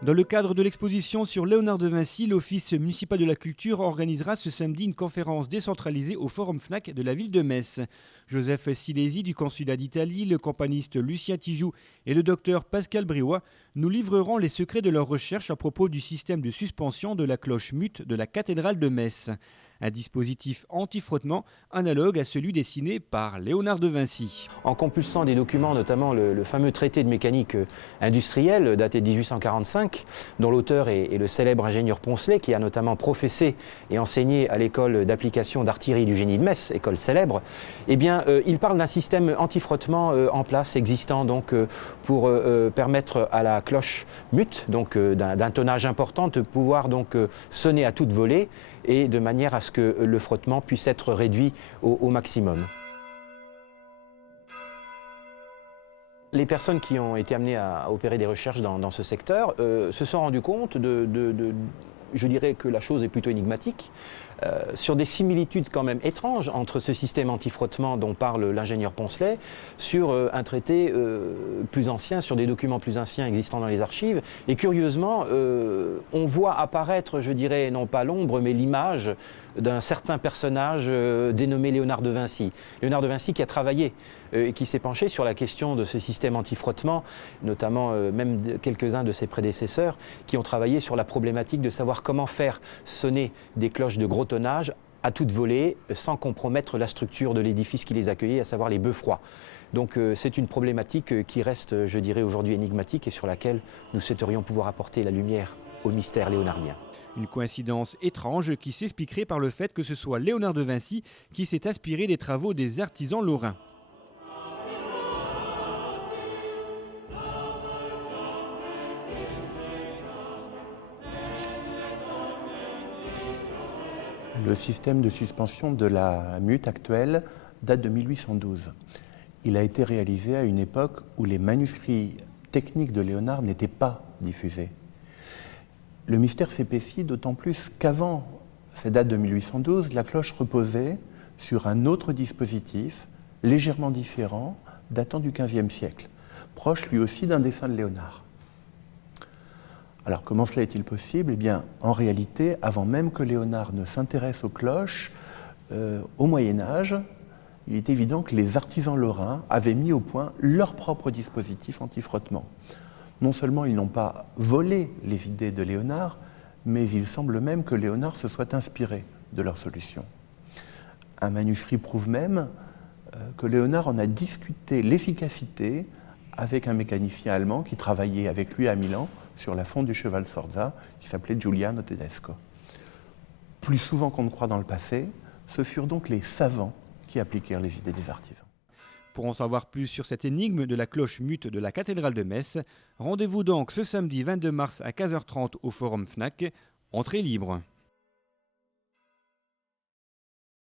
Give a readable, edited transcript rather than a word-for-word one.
Dans le cadre de l'exposition sur Léonard de Vinci, l'Office municipal de la culture organisera ce samedi une conférence décentralisée au Forum Fnac de la ville de Metz. Joseph Silesi du consulat d'Italie, le campaniste Lucien Tijoux et le docteur Pascal Briouat nous livreront les secrets de leurs recherches à propos du système de suspension de la cloche mute de la cathédrale de Metz. Un dispositif anti-frottement analogue à celui dessiné par Léonard de Vinci. En compulsant des documents, notamment le fameux traité de mécanique industrielle daté de 1845, dont l'auteur est le célèbre ingénieur Poncelet, qui a notamment professé et enseigné à l'école d'application d'artillerie du génie de Metz, école célèbre, eh bien, il parle d'un système anti-frottement en place, existant donc, pour permettre à la cloche mute, donc d'un tonnage important, de pouvoir donc sonner à toute volée et de manière à ce que le frottement puisse être réduit au maximum. Les personnes qui ont été amenées à opérer des recherches dans ce secteur se sont rendues compte je dirais que la chose est plutôt énigmatique, sur des similitudes quand même étranges entre ce système anti-frottement dont parle l'ingénieur Poncelet, sur un traité plus ancien, sur des documents plus anciens existant dans les archives. Et curieusement, on voit apparaître, je dirais, non pas l'ombre, mais l'image d'un certain personnage dénommé Léonard de Vinci. Léonard de Vinci qui a travaillé et qui s'est penché sur la question de ce système anti-frottement, notamment même quelques-uns de ses prédécesseurs qui ont travaillé sur la problématique de savoir comment faire sonner des cloches de gros tonnage à toute volée sans compromettre la structure de l'édifice qui les accueillait, à savoir les beffrois. Donc c'est une problématique qui reste, je dirais, aujourd'hui énigmatique et sur laquelle nous souhaiterions pouvoir apporter la lumière au mystère léonardien. Une coïncidence étrange qui s'expliquerait par le fait que ce soit Léonard de Vinci qui s'est inspiré des travaux des artisans lorrains. Le système de suspension de la mute actuelle date de 1812. Il a été réalisé à une époque où les manuscrits techniques de Léonard n'étaient pas diffusés. Le mystère s'épaissit d'autant plus qu'avant cette date de 1812, la cloche reposait sur un autre dispositif légèrement différent, datant du XVe siècle, proche lui aussi d'un dessin de Léonard. Alors comment cela est-il possible ? Eh bien, en réalité, avant même que Léonard ne s'intéresse aux cloches, au Moyen-Âge, il est évident que les artisans lorrains avaient mis au point leur propre dispositif anti-frottement. Non seulement ils n'ont pas volé les idées de Léonard, mais il semble même que Léonard se soit inspiré de leur solution. Un manuscrit prouve même que Léonard en a discuté l'efficacité avec un mécanicien allemand qui travaillait avec lui à Milan sur la fonte du cheval Sforza, qui s'appelait Giuliano Tedesco. Plus souvent qu'on ne croit dans le passé, ce furent donc les savants qui appliquèrent les idées des artisans. Pour en savoir plus sur cette énigme de la cloche mute de la cathédrale de Metz, rendez-vous donc ce samedi 22 mars à 15h30 au Forum Fnac, entrée libre.